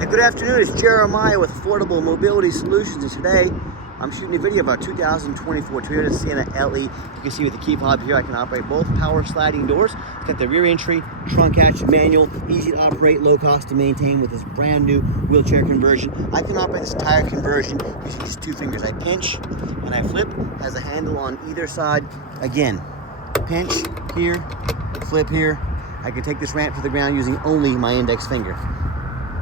Hey, good afternoon, it's Jeremiah with Affordable Mobility Solutions, and today I'm shooting a video of our 2024 Toyota Sienna LE. You can see with the key fob here, I can operate both power sliding doors. It's got the rear entry, trunk hatch, manual, easy to operate, low cost to maintain with this brand new wheelchair conversion. I can operate this entire conversion using just two fingers. I pinch and I flip, has a handle on either side. Again, pinch here, flip here. I can take this ramp to the ground using only my index finger.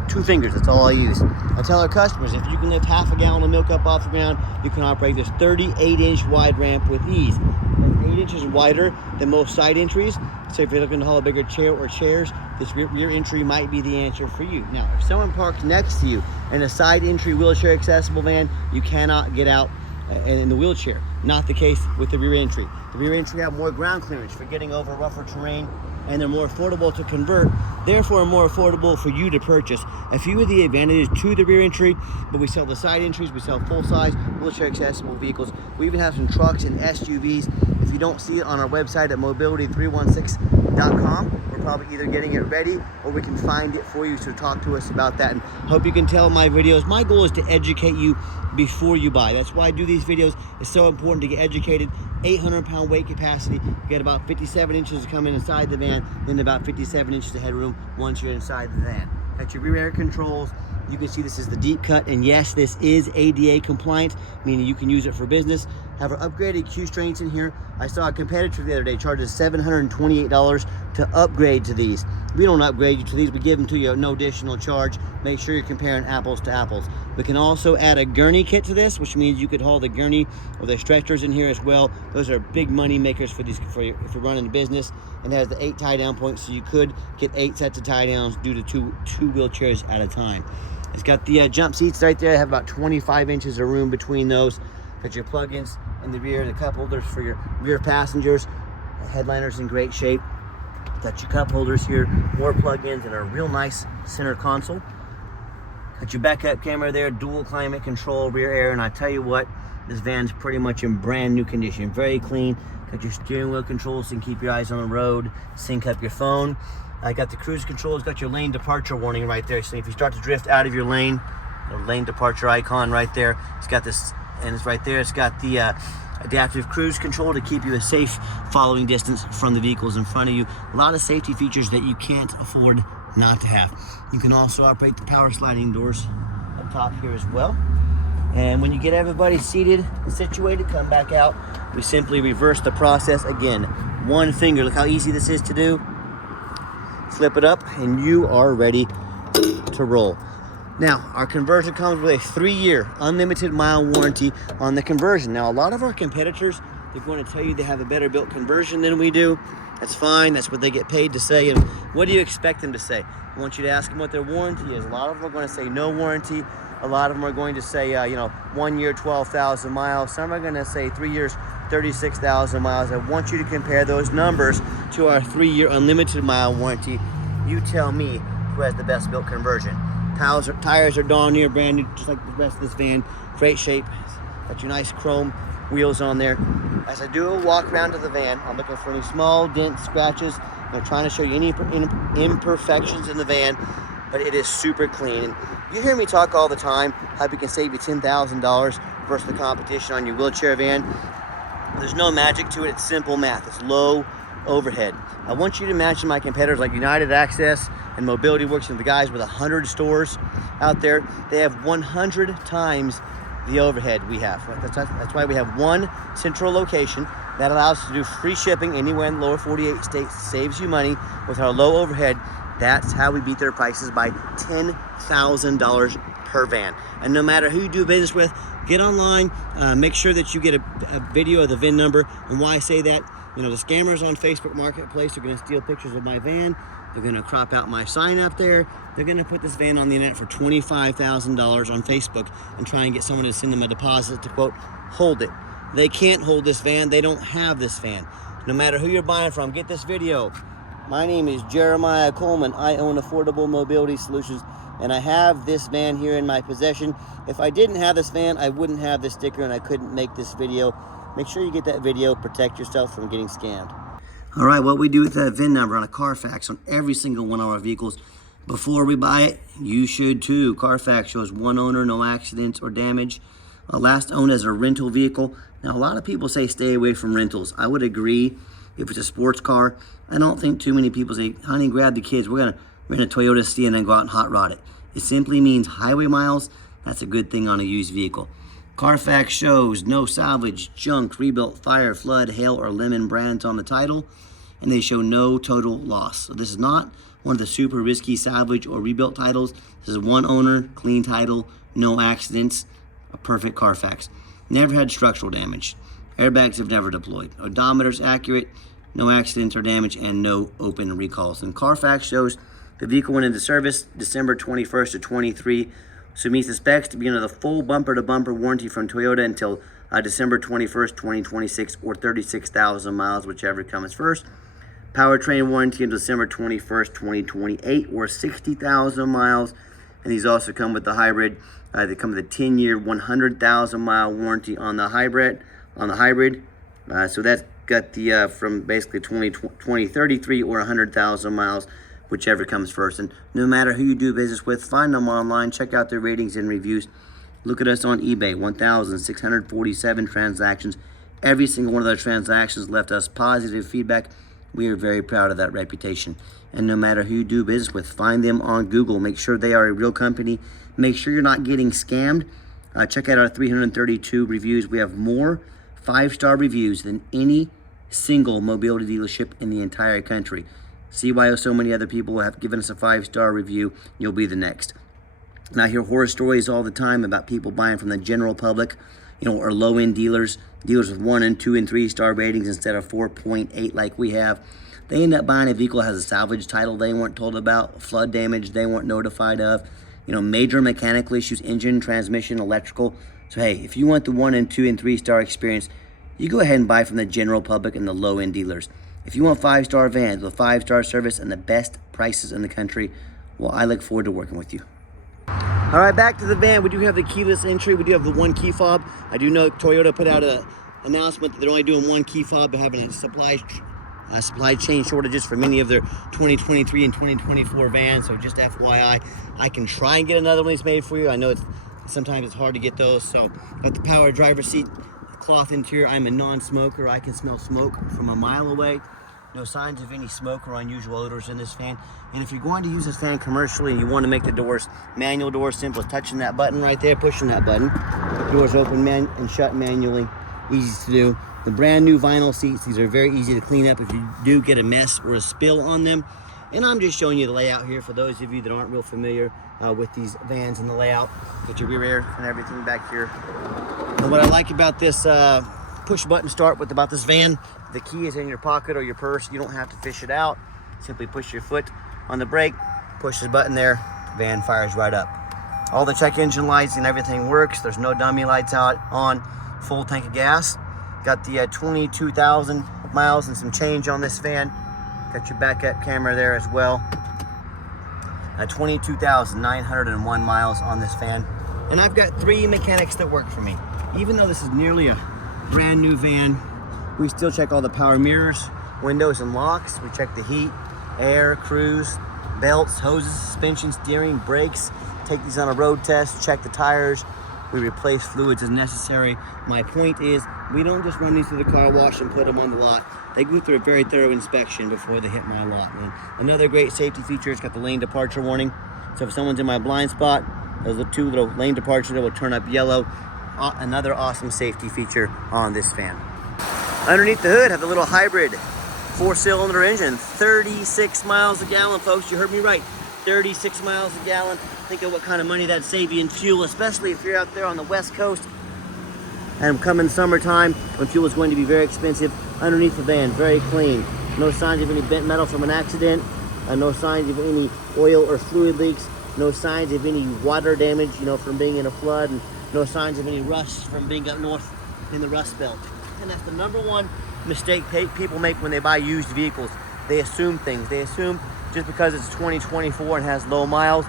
Two fingers, that's all I use. I tell our customers, if you can lift half a gallon of milk up off the ground, you can operate this 38-inch wide ramp with ease. It's 8 inches wider than most side entries, so if you're looking to haul a bigger chair or chairs, this rear entry might be the answer for you. Now, if someone parks next to you in a side entry wheelchair accessible van, you cannot get out in the wheelchair. Not the case with the rear entry. The rear entry have more ground clearance for getting over rougher terrain, and they're more affordable to convert, therefore more affordable for you to purchase. A few of the advantages to the rear entry, but we sell the side entries, we sell full-size wheelchair accessible vehicles. We even have some trucks and SUVs. If you don't see it on our website at mobility316.com, we're probably either getting it ready or we can find it for you, so talk to us about that. And hope you can tell my videos, my goal is to educate you before you buy. That's why I do these videos. It's so important to get educated. 800-pound weight capacity. You get about 57 inches to come in inside the van, then about 57 inches of headroom once you're inside the van. Got your rear air controls. You can see this is the deep cut, and yes, this is ADA compliant, meaning you can use it for business. Have our upgraded Q strengths in here. I saw a competitor the other day charges $728 to upgrade to these. We don't upgrade you to these, we give them to you at no additional charge. Make sure you're comparing apples to apples. We can also add a gurney kit to this, which means you could haul the gurney or the stretchers in here as well. Those are big money makers for these, if you're running a business. And it has the 8 tie down points, so you could get 8 sets of tie downs due to two wheelchairs at a time. It's got the jump seats right there. I have about 25 inches of room between those. Got your plug-ins in the rear, the cup holders for your rear passengers. The headliner's in great shape. Got your cup holders here, more plug-ins, and a real nice center console. Got your backup camera there, dual climate control, rear air, and I tell you what, this van's pretty much in brand new condition, very clean. Got your steering wheel controls so you can keep your eyes on the road, sync up your phone. I got the cruise controls, got your lane departure warning right there. So if you start to drift out of your lane, the lane departure icon right there. It's got this, and it's right there. It's got the adaptive cruise control to keep you a safe following distance from the vehicles in front of you. A lot of safety features that you can't afford not to have. You can also operate the power sliding doors up top here as well. And when you get everybody seated and situated, come back out. We simply reverse the process again. One finger, look how easy this is to do. Flip it up and you are ready to roll. Now, our conversion comes with a 3-year unlimited mile warranty on the conversion. Now, a lot of our competitors, they're going to tell you they have a better built conversion than we do. That's fine, that's what they get paid to say. And what do you expect them to say? I want you to ask them what their warranty is. A lot of them are going to say no warranty. A lot of them are going to say, 1 year, 12,000 miles. Some are going to say 3 years, 36,000 miles. I want you to compare those numbers to our 3-year unlimited mile warranty. You tell me who has the best built conversion. Tires are darn near brand new, just like the rest of this van. Great shape. Got your nice chrome wheels on there. As I do a walk around to the van, I'm looking for any small dents, scratches. I'm trying to show you any imperfections in the van, but it is super clean. And you hear me talk all the time how we can save you $10,000 versus the competition on your wheelchair van. There's no magic to it. It's simple math. It's low overhead. I want you to imagine my competitors like United Access and Mobility Works and the guys with 100 stores out there. They have 100 times the overhead we have. That's why we have one central location that allows us to do free shipping anywhere in the lower 48 states. Saves you money with our low overhead. That's how we beat their prices by $10,000 per van. And no matter who you do business with, get online, make sure that you get a video of the VIN number. And why I say that, the scammers on Facebook Marketplace are going to steal pictures of my van. They're going to crop out my sign up there. They're going to put this van on the internet for $25,000 on Facebook and try and get someone to send them a deposit to, quote, hold it. They can't hold this van. They don't have this van. No matter who you're buying from, get this video. My name is Jeremiah Coleman. I own Affordable Mobility Solutions, and I have this van here in my possession. If I didn't have this van, I wouldn't have this sticker, and I couldn't make this video. Make sure you get that video. Protect yourself from getting scammed. All right, what we do with that VIN number on a Carfax on every single one of our vehicles, Before we buy it, you should too. Carfax shows one owner, no accidents or damage. Last owned as a rental vehicle. Now, a lot of people say stay away from rentals. I would agree if it's a sports car. I don't think too many people say, honey, grab the kids. We're going to rent a Toyota Sienna and go out and hot rod it. It simply means highway miles. That's a good thing on a used vehicle. Carfax shows no salvage, junk, rebuilt, fire, flood, hail, or lemon brands on the title. And they show no total loss. So this is not one of the super risky salvage or rebuilt titles. This is one owner, clean title, no accidents, a perfect Carfax. Never had structural damage. Airbags have never deployed. Odometer's accurate, no accidents or damage, and no open recalls. And Carfax shows the vehicle went into service December 21st of 23, so it meets the specs to be under the full bumper-to-bumper warranty from Toyota until December 21st, 2026, or 36,000 miles, whichever comes first. Powertrain warranty until December 21st, 2028, or 60,000 miles. And these also come with the hybrid. They come with a 10-year, 100,000 mile warranty on the hybrid. So that's got the from basically 2033 or 100,000 miles, whichever comes first. And no matter who you do business with, find them online, check out their ratings and reviews. Look at us on eBay, 1,647 transactions. Every single one of those transactions left us positive feedback. We are very proud of that reputation. And no matter who you do business with, find them on Google. Make sure they are a real company. Make sure you're not getting scammed. Check out our 332 reviews. We have more 5-star reviews than any single mobility dealership in the entire country. See why so many other people have given us a 5-star review. You'll be the next. And I hear horror stories all the time about people buying from the general public, or low-end dealers with 1 and 2 and 3-star ratings instead of 4.8 like we have. They end up buying a vehicle that has a salvage title they weren't told about, flood damage they weren't notified of, major mechanical issues, engine, transmission, electrical. So hey, if you want the 1 and 2 and 3-star experience, you go ahead and buy from the general public and the low-end dealers. If you want 5-star vans with 5-star service and the best prices in the country, well, I look forward to working with you. All right, back to the van. We do have the keyless entry. We do have the 1 key fob. I do know Toyota put out an announcement that they're only doing 1 key fob, but having a supply chain shortages for many of their 2023 and 2024 vans. So just FYI, I can try and get another one that's made for you. I know sometimes it's hard to get those. So got the power driver seat, cloth interior. I'm a non-smoker. I can smell smoke from a mile away. No signs of any smoke or unusual odors in this fan. And if you're going to use this fan commercially and you want to make the doors manual doors, simple as touching that button right there, pushing that button. The doors open and shut manually, easy to do. The brand new vinyl seats, these are very easy to clean up if you do get a mess or a spill on them. And I'm just showing you the layout here for those of you that aren't real familiar with these vans and the layout. Get your rear air and everything back here. And what I like about this push button start about this van, the key is in your pocket or your purse. You don't have to fish it out. Simply push your foot on the brake, push this button there, van fires right up. All the check engine lights and everything works. There's no dummy lights on, full tank of gas. Got the 22,000 miles and some change on this van. Got your backup camera there as well. 22,901 miles on this van. And I've got 3 mechanics that work for me. Even though this is nearly a brand new van, we still check all the power mirrors, windows and locks. We check the heat, air, cruise, belts, hoses, suspension, steering, brakes. Take these on a road test, check the tires. We replace fluids as necessary. My point is, we don't just run these through the car wash and put them on the lot. They go through a very thorough inspection before they hit my lot. And another great safety feature, it's got the lane departure warning. So if someone's in my blind spot, those 2 little lane departures that will turn up yellow. Another awesome safety feature on this fan. Underneath the hood, have the little hybrid 4-cylinder engine, 36 miles a gallon, folks. You heard me right, 36 miles a gallon. Think of what kind of money that'd save you in fuel, especially if you're out there on the West Coast and coming summertime when fuel is going to be very expensive. Underneath the van, very clean. No signs of any bent metal from an accident. No signs of any oil or fluid leaks. No signs of any water damage, from being in a flood. And no signs of any rust from being up north in the Rust Belt. And that's the #1 mistake people make when they buy used vehicles. They assume things. They assume just because it's 2024 and has low miles,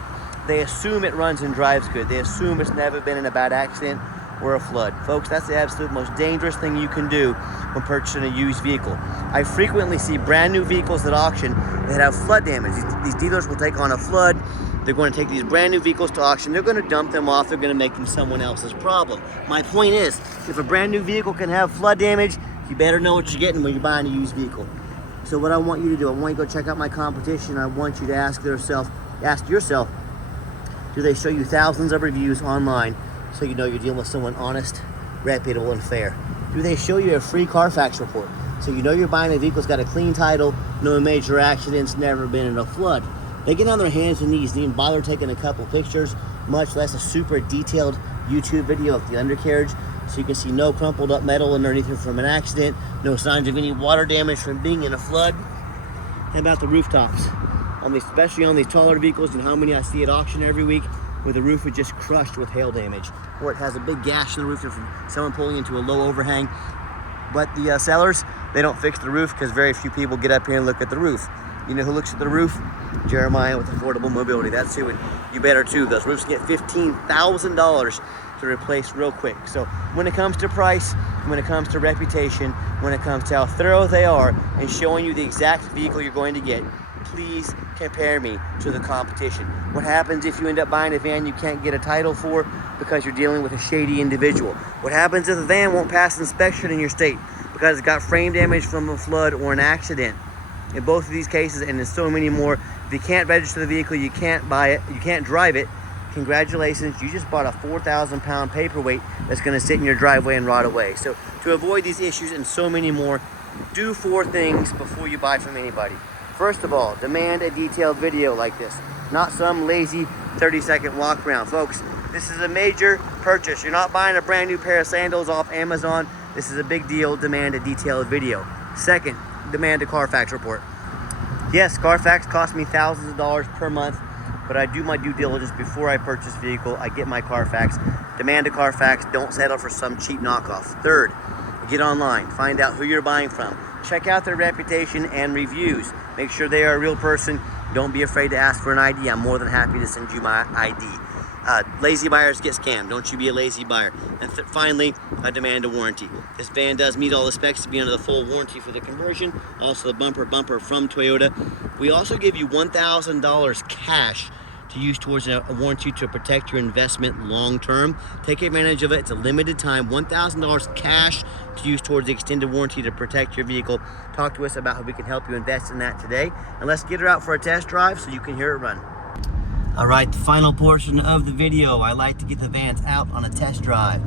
they assume it runs and drives good. They assume it's never been in a bad accident. or a flood. Folks, that's the absolute most dangerous thing you can do when purchasing a used vehicle. I frequently see brand new vehicles at auction that have flood damage. These dealers will take on a flood. They're going to take these brand new vehicles to auction. They're going to dump them off. They're going to make them someone else's problem. My point is, if a brand new vehicle can have flood damage, you better know what you're getting when you're buying a used vehicle. So what I want you to do, I want you to go check out my competition. I want you to ask yourself, do they show you thousands of reviews online so you know you're dealing with someone honest, reputable, and fair? Do they show you a free Carfax report so you know you're buying a vehicle that's got a clean title, no major accidents, never been in a flood? They get on their hands and knees, didn't bother taking a couple pictures, much less a super detailed YouTube video of the undercarriage, so you can see no crumpled up metal underneath it from an accident, no signs of any water damage from being in a flood. How about the rooftops? Especially on these taller vehicles, and how many I see at auction every week where the roof is just crushed with hail damage, or it has a big gash in the roof from someone pulling into a low overhang. But the sellers, they don't fix the roof because very few people get up here and look at the roof. You know who looks at the roof? Jeremiah with Affordable Mobility. That's who, and you better too. Those roofs get $15,000 to replace real quick. So when it comes to price, when it comes to reputation, when it comes to how thorough they are and showing you the exact vehicle you're going to get, please compare me to the competition. What happens if you end up buying a van you can't get a title for because you're dealing with a shady individual? What happens if the van won't pass inspection in your state because it got frame damage from a flood or an accident? In both of these cases, and in so many more, if you can't register the vehicle, you can't buy it, you can't drive it, congratulations, you just bought a 4,000 pound paperweight that's gonna sit in your driveway and rot away. So to avoid these issues and so many more, do 4 things before you buy from anybody. First of all, demand a detailed video like this, not some lazy 30-second walk around. Folks, this is a major purchase. You're not buying a brand new pair of sandals off Amazon. This is a big deal. Demand a detailed video. Second, demand a Carfax report. Yes, Carfax costs me thousands of dollars per month, but I do my due diligence before I purchase a vehicle. I get my Carfax. Demand a Carfax. Don't settle for some cheap knockoff. Third, get online. Find out who you're buying from. Check out their reputation and reviews. Make sure they are a real person. Don't be afraid to ask for an ID. I'm more than happy to send you my ID. Lazy buyers get scammed. Don't you be a lazy buyer. And finally, I demand a warranty. This van does meet all the specs to be under the full warranty for the conversion. Also the bumper from Toyota. We also give you $1,000 cash to use towards a warranty to protect your investment long term. Take advantage of it. It's a limited time. $1,000 cash to use towards the extended warranty to protect your vehicle. Talk to us about how we can help you invest in that today. And let's get her out for a test drive so you can hear it run. All right, the final portion of the video. I like to get the vans out on a test drive.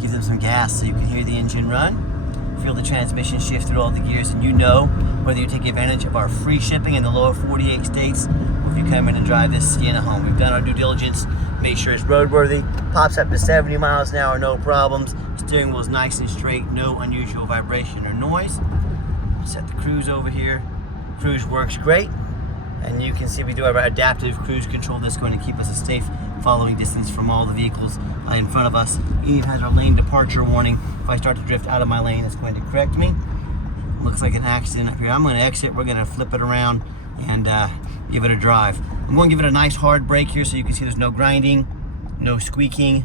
Give them some gas so you can hear the engine run. Feel the transmission shift through all the gears, and you know whether you take advantage of our free shipping in the lower 48 states or if you come in and drive this Sienna home. We've done our due diligence, made sure it's roadworthy, pops up to 70 miles an hour, no problems. Steering wheel is nice and straight, no unusual vibration or noise. Set the cruise over here. Cruise works great. And you can see we do have our adaptive cruise control that's going to keep us a safe following distance from all the vehicles in front of us. It even has our lane departure warning. If I start to drift out of my lane, it's going to correct me. Looks like an accident up here. I'm going to exit. We're going to flip it around and give it a drive. I'm going to give it a nice hard brake here so you can see there's no grinding, no squeaking,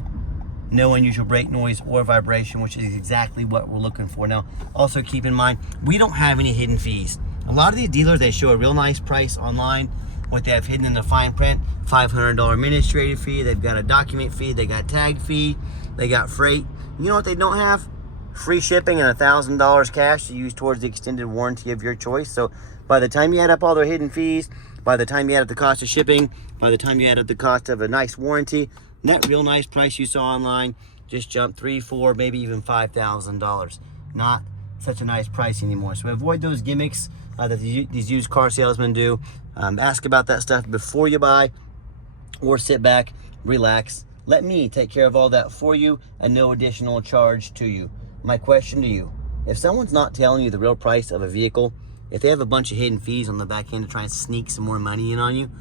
no unusual brake noise or vibration, which is exactly what we're looking for. Now, also keep in mind, we don't have any hidden fees. A lot of these dealers, they show a real nice price online. What they have hidden in the fine print, $500 administrative fee, they've got a document fee, they got tag fee, they got freight. You know what they don't have? Free shipping and $1,000 cash to use towards the extended warranty of your choice. So by the time you add up all their hidden fees, by the time you add up the cost of shipping, by the time you add up the cost of a nice warranty, and that real nice price you saw online just jumped $3,000, $4,000, maybe even $5,000. Not such a nice price anymore. So avoid those gimmicks that these used car salesmen do. Ask about that stuff before you buy, or sit back, relax. Let me take care of all that for you and no additional charge to you. My question to you, if someone's not telling you the real price of a vehicle, if they have a bunch of hidden fees on the back end to try and sneak some more money in on you,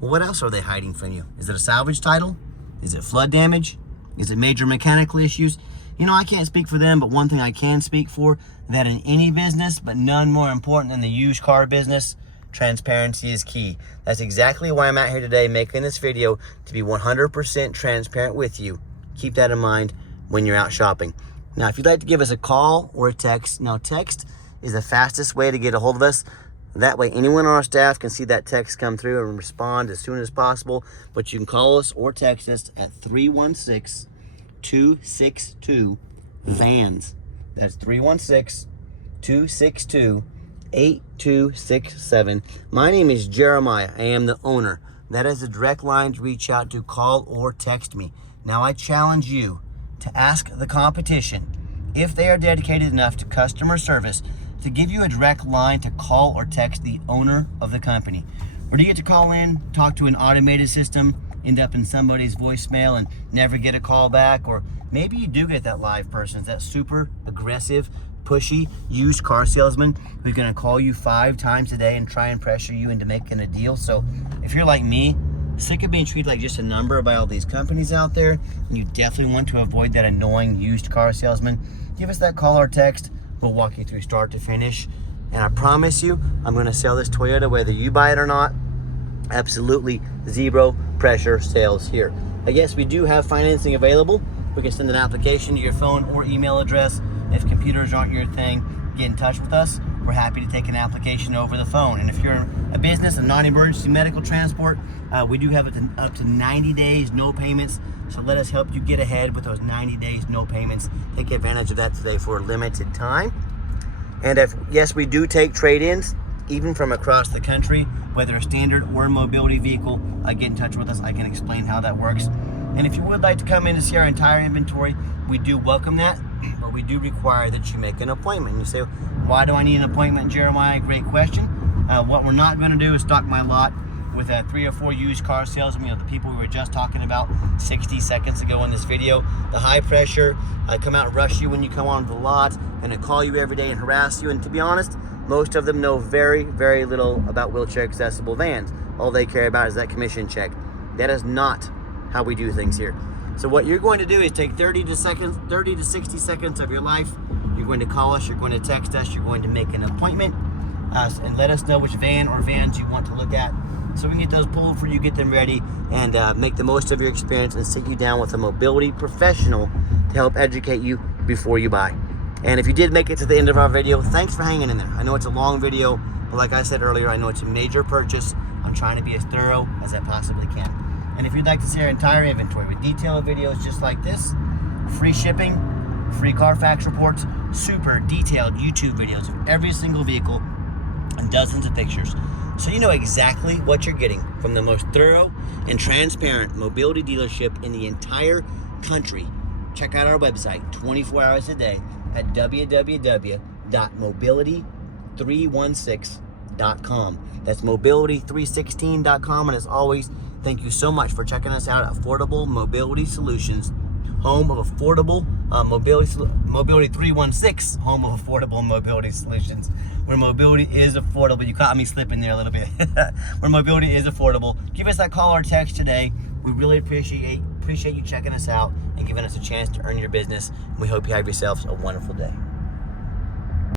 well, what else are they hiding from you? Is it a salvage title? Is it flood damage? Is it major mechanical issues? You know, I can't speak for them, but one thing I can speak for, that in any business, but none more important than the used car business, transparency is key. That's exactly why I'm out here today making this video, to be 100% transparent with you. Keep that in mind. when you're out shopping. Now, if you'd like to give us a call or a text, now text is the fastest way to get a hold of us. That way, anyone on our staff can see that text come through and respond as soon as possible. But you can call us or text us at 316-262-VANS. That's 316-262-8267. My name is Jeremiah. I am the owner. That is a direct line to reach out to, call or text me. Now, I challenge you to ask the competition if they are dedicated enough to customer service to give you a direct line to call or text the owner of the company. Or do you get to call in, talk to an automated system, end up in somebody's voicemail and never get a call back? Or maybe you do get that live person, that super aggressive, pushy used car salesman who's gonna call you 5 times a day and try and pressure you into making a deal. So if you're like me, sick of being treated like just a number by all these companies out there, and you definitely want to avoid that annoying used car salesman, give us that call or text. We'll walk you through start to finish. And I promise you, I'm gonna sell this Toyota whether you buy it or not. Absolutely zero pressure sales here. Yes, we do have financing available. We can send an application to your phone or email address. If computers aren't your thing, get in touch with us. We're happy to take an application over the phone. And if you're a business and non-emergency medical transport, we do have up to 90 days, no payments. So let us help you get ahead with those 90 days, no payments. Take advantage of that today for a limited time. And yes, we do take trade-ins, even from across the country, whether a standard or a mobility vehicle. Get in touch with us. I can explain how that works. And if you would like to come in to see our entire inventory, we do welcome that, but we do require that you make an appointment. You say, why do I need an appointment, Jeremiah? Great question. What we're not going to do is stock my lot with 3 or 4 used car salesmen, the people we were just talking about 60 seconds ago in this video. The high pressure, come out and rush you when you come on the lot, and they call you every day and harass you. And to be honest, most of them know very, very little about wheelchair accessible vans. All they care about is that commission check. That is not how we do things here. So what you're going to do is take 30 to 60 seconds of your life. You're going to call us, you're going to text us, you're going to make an appointment, and let us know which van or vans you want to look at, so we can get those pulled for you, get them ready, and make the most of your experience and sit you down with a mobility professional to help educate you before you buy. And if you did make it to the end of our video, thanks for hanging in there. I know it's a long video, but like I said earlier, I know it's a major purchase. I'm trying to be as thorough as I possibly can. And if you'd like to see our entire inventory with detailed videos just like this, free shipping, free Carfax reports, super detailed YouTube videos of every single vehicle, and dozens of pictures, so you know exactly what you're getting from the most thorough and transparent mobility dealership in the entire country, check out our website 24 hours a day at www.mobility316.com. That's mobility316.com. And as always, thank you so much for checking us out at Affordable Mobility Solutions, home of affordable Mobility 316, home of affordable mobility solutions, where mobility is affordable. You caught me slipping there a little bit. Where mobility is affordable. Give us that call or text today. We really appreciate you checking us out and giving us a chance to earn your business. We hope you have yourselves a wonderful day.